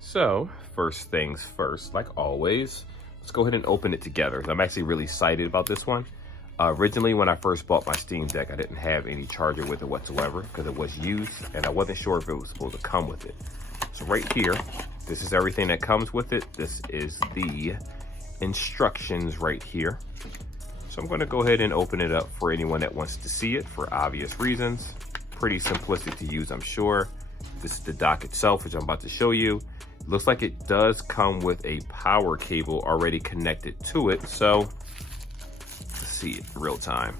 So first things first, like always, let's go ahead and open it together. I'm actually really excited about this one. Originally, when I first bought my Steam Deck, I didn't have any charger with it whatsoever because it was used and I wasn't sure if it was supposed to come with it. So right here, this is everything that comes with it. This is the instructions right here. So I'm going to go ahead and open it up for anyone that wants to see it for obvious reasons. Pretty simplistic to use, I'm sure. This is the dock itself, which I'm about to show you. It looks like it does come with a power cable already connected to it. So let's see it in real time.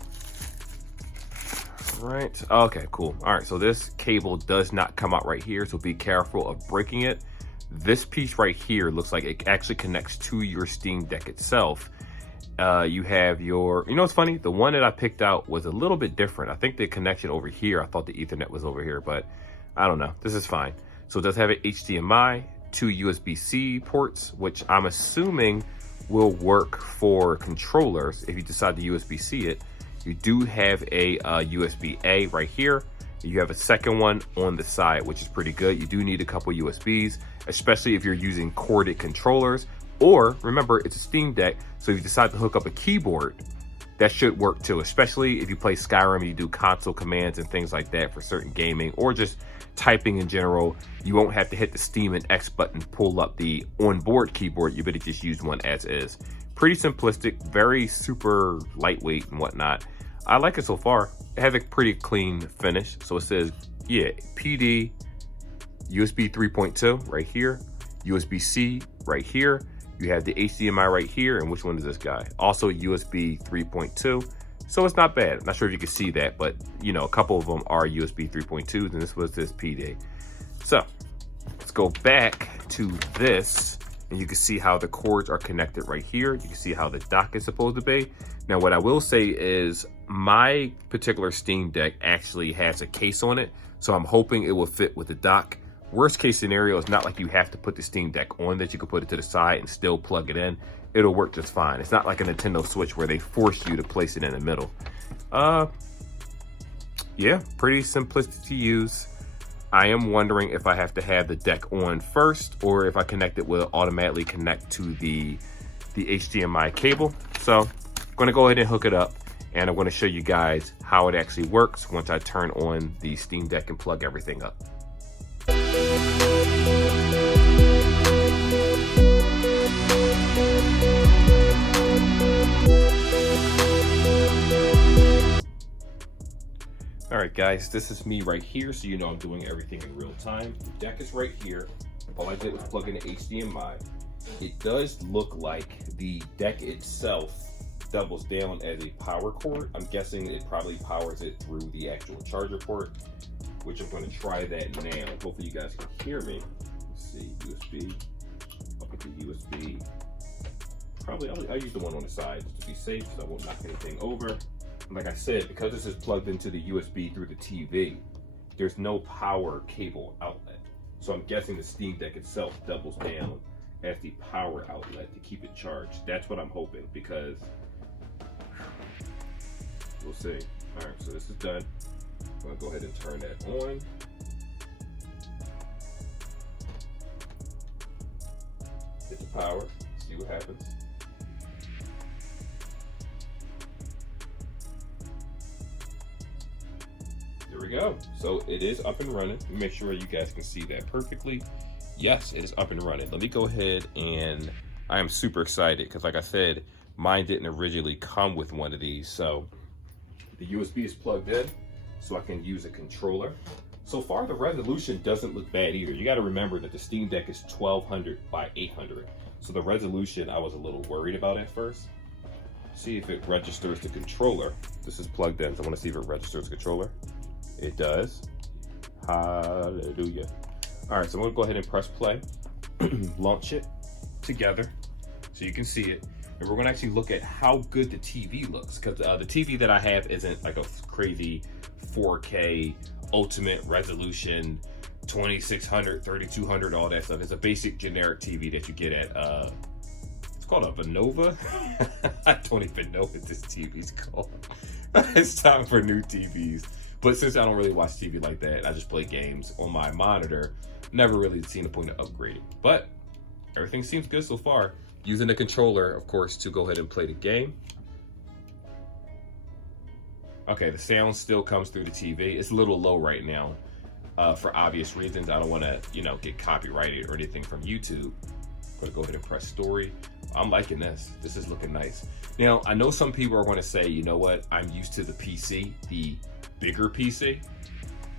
All right, okay, cool. All right, so this cable does not come out right here, so be careful of breaking it. This piece right here looks like it actually connects to your Steam Deck itself. You have your, you know what's funny? The one that I picked out was a little bit different. I think the connection over here, I thought the Ethernet was over here, but I don't know. This is fine. So it does have an HDMI, 2 USB-C ports, which I'm assuming will work for controllers if you decide to USB-C it. You do have a USB-A right here. You have a second one on the side, which is pretty good. You do need a couple USBs, especially if you're using corded controllers. Or remember, it's a Steam Deck, so if you decide to hook up a keyboard, that should work too, especially if you play Skyrim and you do console commands and things like that for certain gaming or just typing in general. You won't have to hit the Steam and X button, pull up the onboard keyboard. You better just use one as is. Pretty simplistic, very super lightweight and whatnot. I like it so far. It has a pretty clean finish. So it says, yeah, PD, USB 3.2 right here, USB-C right here. You have the HDMI right here, and which one is this guy? Also USB 3.2. So it's not bad. I'm not sure if you can see that, but you know, a couple of them are USB 3.2s, and this was this PD. So let's go back to this, and you can see how the cords are connected right here. You can see how the dock is supposed to be. Now, what I will say is my particular Steam Deck actually has a case on it, so I'm hoping it will fit with the dock. Worst case scenario, it's not like you have to put the Steam Deck on that. You can put it to the side and still plug it in. It'll work just fine. It's not like a Nintendo Switch where they force you to place it in the middle. Yeah, pretty simplistic to use. I am wondering if I have to have the deck on first or if I connect it will automatically connect to the HDMI cable. So I'm gonna go ahead and hook it up, and I'm gonna show you guys how it actually works once I turn on the Steam Deck and plug everything up. All right, guys, this is me right here, so you know I'm doing everything in real time. The deck is right here. All I did was plug in the HDMI. It does look like the deck itself doubles down as a power cord. I'm guessing it probably powers it through the actual charger port, which I'm going to try that now. Hopefully you guys can hear me. Let's see, USB. I'll put the USB. Probably I'll use the one on the side just to be safe, so I won't knock anything over. And like I said, because this is plugged into the USB through the TV, there's no power cable outlet. So I'm guessing the Steam Deck itself doubles down as the power outlet to keep it charged. That's what I'm hoping, because we'll see. All right, so this is done. I'm gonna go ahead and turn that on. Hit the power, see what happens. There we go. So it is up and running. Make sure you guys can see that perfectly. Yes, it is up and running. Let me go ahead, and I am super excited because like I said, mine didn't originally come with one of these. So the USB is plugged in, so I can use a controller. So far, the resolution doesn't look bad either. You got to remember that the Steam Deck is 1200 by 800. So the resolution, I was a little worried about at first. See if it registers the controller. This is plugged in, so I want to see if it registers the controller. It does. Hallelujah. All right, so I'm gonna go ahead and press play, launch it together so you can see it. And we're gonna actually look at how good the TV looks, because the TV that I have isn't like a crazy 4K ultimate resolution, 2600, 3200, all that stuff. It's a basic generic TV that you get at, it's called a Vanova. I don't even know what this TV's called. It's time for new TVs. But since I don't really watch TV like that, I just play games on my monitor. Never really seen the point of upgrading. But everything seems good so far. Using the controller, of course, to go ahead and play the game. Okay, the sound still comes through the TV. It's a little low right now for obvious reasons. I don't want to, you know, get copyrighted or anything from YouTube. I'm going to go ahead and press story. I'm liking this. This is looking nice. Now, I know some people are going to say, you know what? I'm used to the PC, the bigger PC,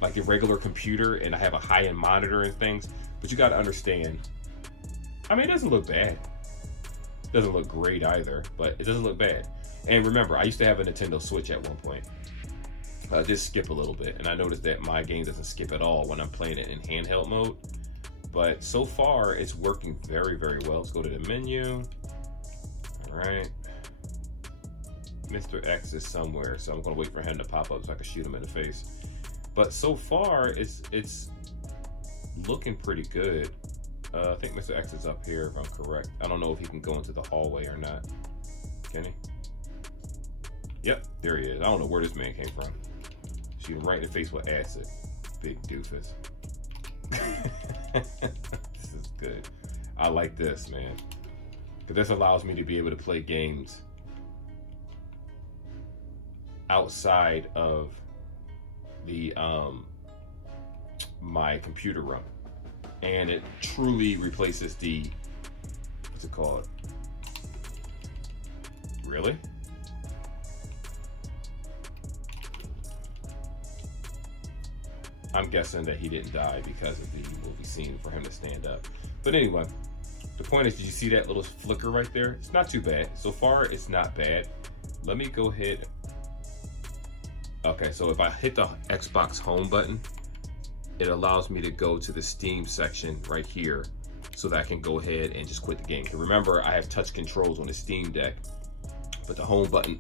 like a regular computer, and I have a high-end monitor and things. But you got to understand, I mean, it doesn't look bad. It doesn't look great either, but it doesn't look bad. And remember, I used to have a Nintendo Switch at one point. Just skip a little bit, and I noticed that my game doesn't skip at all when I'm playing it in handheld mode. But so far, it's working very, very well. Let's go to the menu. All right. Mr. X is somewhere, so I'm gonna wait for him to pop up so I can shoot him in the face. But so far, it's looking pretty good. I think Mr. X is up here, if I'm correct. I don't know if he can go into the hallway or not. Can he? Yep, there he is. I don't know where this man came from. Shoot him right in the face with acid. Big doofus. This is good. I like this, man. Because this allows me to be able to play games outside of the my computer room. And it truly replaces the, what's it called? Really? I'm guessing that he didn't die because of the movie scene for him to stand up. But anyway, the point is, did you see that little flicker right there? It's not too bad. So far, it's not bad. Let me go ahead. Okay, so if I hit the Xbox home button, it allows me to go to the Steam section right here so that I can go ahead and just quit the game. Remember, I have touch controls on the Steam Deck, but the home button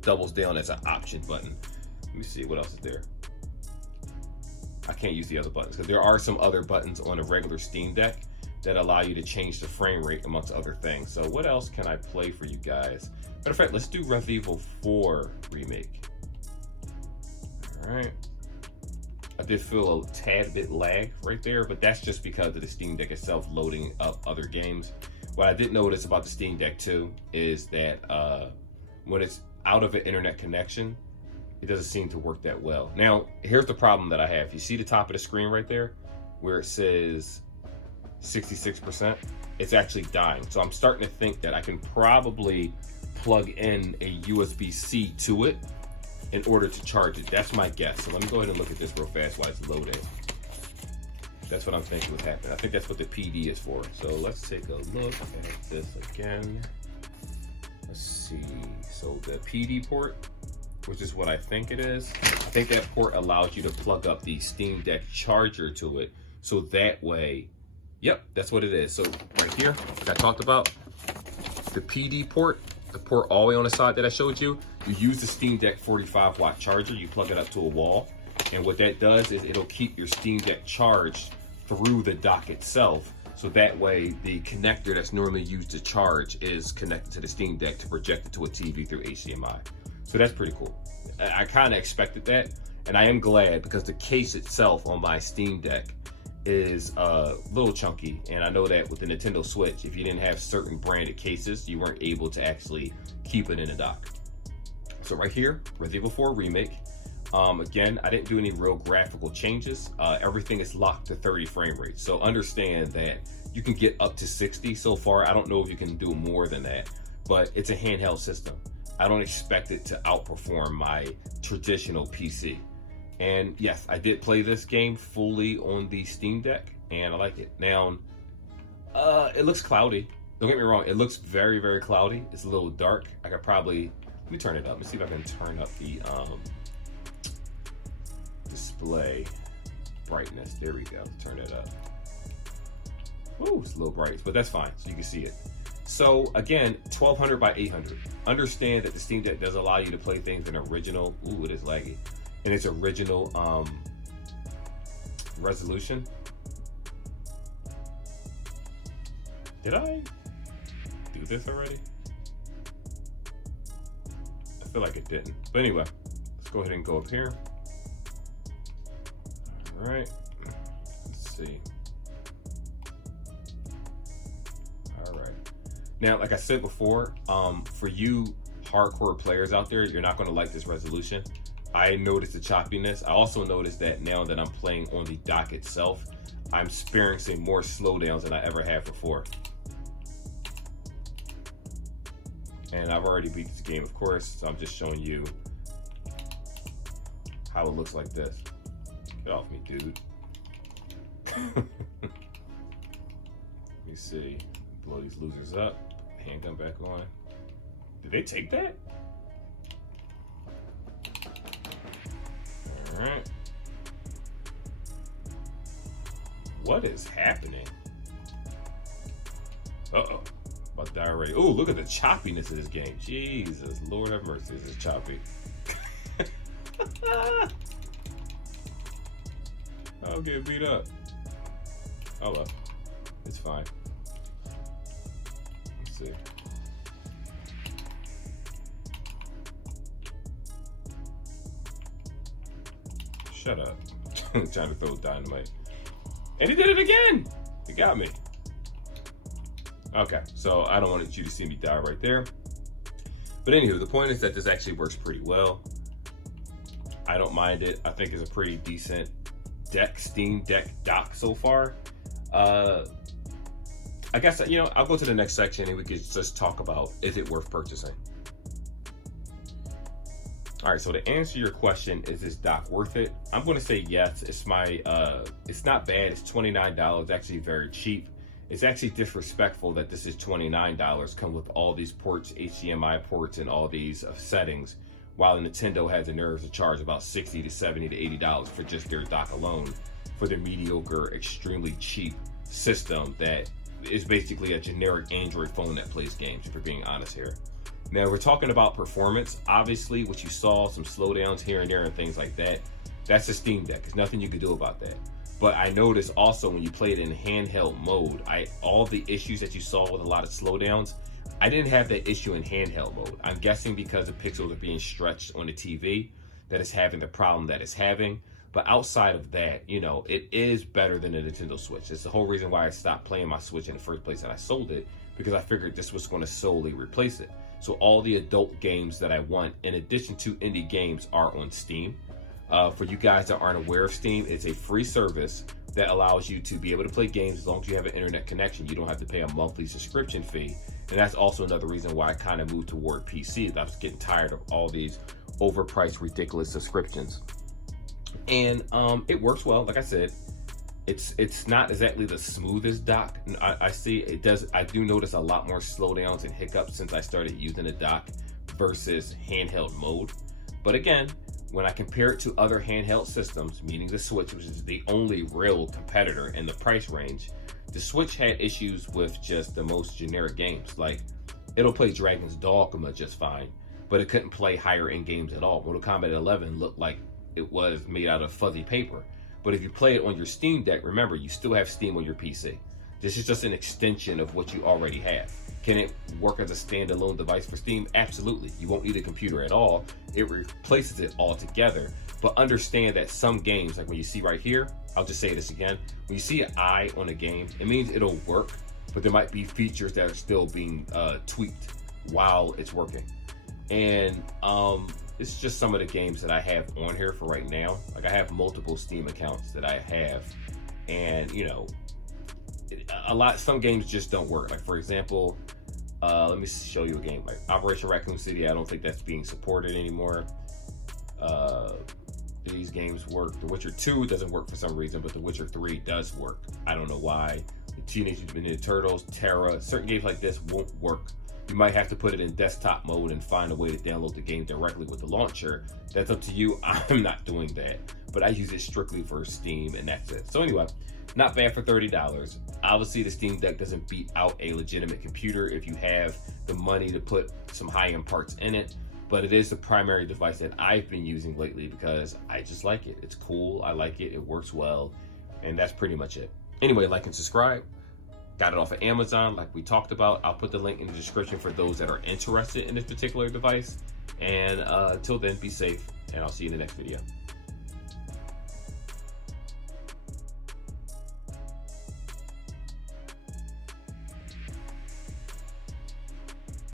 doubles down as an option button. Let me see, what else is there? I can't use the other buttons because there are some other buttons on a regular Steam Deck that allow you to change the frame rate amongst other things. So what else can I play for you guys? Matter of fact, let's do Resident Evil 4 Remake. All right. I did feel a tad bit lag right there, but that's just because of the Steam Deck itself loading up other games. What I did notice about the Steam Deck too is that when it's out of an internet connection, it doesn't seem to work that well. Now, here's the problem that I have. You see the top of the screen right there where it says 66%? It's actually dying. So I'm starting to think that I can probably plug in a USB-C to it in order to charge it. That's my guess. So let me go ahead and look at this real fast while it's loading. That's what I'm thinking would happen. I think that's what the PD is for. So let's take a look at this again. Let's see. So the PD port, which is what I think it is. I think that port allows you to plug up the Steam Deck charger to it. So that way, yep, that's what it is. So right here, like I talked about, the PD port, the port all the way on the side that I showed you, you use the Steam Deck 45 watt charger, you plug it up to a wall. And what that does is it'll keep your Steam Deck charged through the dock itself. So that way the connector that's normally used to charge is connected to the Steam Deck to project it to a TV through HDMI. So that's pretty cool. I kind of expected that, and I am glad because the case itself on my Steam Deck is a little chunky, and I know that with the Nintendo Switch, if you didn't have certain branded cases, you weren't able to actually keep it in a dock. So right here, Resident Evil 4 Remake. Again, I didn't do any real graphical changes. Everything is locked to 30 frame rate. So understand that you can get up to 60 so far. I don't know if you can do more than that, but it's a handheld system. I don't expect it to outperform my traditional PC. And yes, I did play this game fully on the Steam Deck, and I like it. Now, it looks cloudy. Don't get me wrong, it looks very, very cloudy. It's a little dark. I could probably, let me turn it up. Let me see if I can turn up the display brightness. There we go, turn it up. Ooh, it's a little bright, but that's fine, so you can see it. So again, 1200 by 800. Understand that the Steam Deck does allow you to play things in original, ooh, it is laggy, in its original resolution. Did I do this already? I feel like it didn't. But anyway, let's go ahead and go up here. All right, let's see. All right. Now, like I said before, for you hardcore players out there, you're not going to like this resolution. I noticed the choppiness. I also noticed that now that I'm playing on the dock itself, I'm experiencing more slowdowns than I ever have before. And I've already beat this game, of course, so I'm just showing you how it looks like this. Get off me, dude. Let me see. Blow these losers up. Handgun back on. Did they take that? All right. What is happening? Uh-oh. About to die already. Oh, look at the choppiness of this game. Jesus, Lord have mercy, this is choppy. I'll get beat up. Oh well, it's fine. Let's see. Shut up. I'm trying to throw dynamite. And he did it again! He got me. Okay, so I don't want you to see me die right there. But anywho, the point is that this actually works pretty well. I don't mind it. I think it's a pretty decent deck, Steam Deck dock so far. I guess, you know, I'll go to the next section and we can just talk about, is it worth purchasing? All right, so to answer your question, is this dock worth it? I'm going to say yes. It's not bad. It's $29, actually very cheap. It's actually disrespectful that this is $29, come with all these ports, HDMI ports, and all these settings, while Nintendo has the nerves to charge about $60 to $70 to $80 for just their dock alone, for their mediocre, extremely cheap system that is basically a generic Android phone that plays games, if we're being honest here. Now, we're talking about performance. Obviously, what you saw, some slowdowns here and there and things like that, that's a Steam Deck. There's nothing you can do about that. But I noticed also when you play it in handheld mode, all the issues that you saw with a lot of slowdowns, I didn't have that issue in handheld mode. I'm guessing because the pixels are being stretched on the TV that it's having the problem that it's having. But outside of that, you know, it is better than the Nintendo Switch. It's the whole reason why I stopped playing my Switch in the first place and I sold it, because I figured this was going to solely replace it. So all the adult games that I want, in addition to indie games, are on Steam. For you guys that aren't aware of Steam, it's a free service that allows you to be able to play games as long as you have an internet connection. You don't have to pay a monthly subscription fee. And that's also another reason why I kind of moved toward PC. I was getting tired of all these overpriced, ridiculous subscriptions. And it works well. Like I said, it's not exactly the smoothest dock. I see it does. I do notice a lot more slowdowns and hiccups since I started using the dock versus handheld mode. But again, when I compare it to other handheld systems, meaning the Switch, which is the only real competitor in the price range, the Switch had issues with just the most generic games. Like, it'll play Dragon's Dogma just fine, but it couldn't play higher end games at all. Mortal Kombat 11 looked like it was made out of fuzzy paper. But if you play it on your Steam Deck, remember, you still have Steam on your PC. This is just an extension of what you already have. Can it work as a standalone device for Steam? Absolutely. You won't need a computer at all. It replaces it altogether. But understand that some games, like when you see right here, I'll just say this again. When you see an eye on a game, it means it'll work, but there might be features that are still being tweaked while it's working. And it's just some of the games that I have on here for right now. Like, I have multiple Steam accounts that I have, and you know, some games just don't work. Like, for example, let me show you a game like Operation Raccoon City. I don't think that's being supported anymore. These games work. The Witcher 2 doesn't work for some reason, but The Witcher 3 does work. I don't know why. The Teenage Mutant Ninja Turtles, Terra, certain games like this won't work. You might have to put it in desktop mode and find a way to download the game directly with the launcher. That's up to you. I'm not doing that, but I use it strictly for Steam, and that's it. So anyway, not bad for $30. Obviously, the Steam Deck doesn't beat out a legitimate computer if you have the money to put some high-end parts in it, but it is the primary device that I've been using lately because I just like it. It's cool. I like it. It works well, and that's pretty much it. Anyway, like and subscribe. Got it off of Amazon, like we talked about. I'll put the link in the description for those that are interested in this particular device. And until then, be safe, and I'll see you in the next video.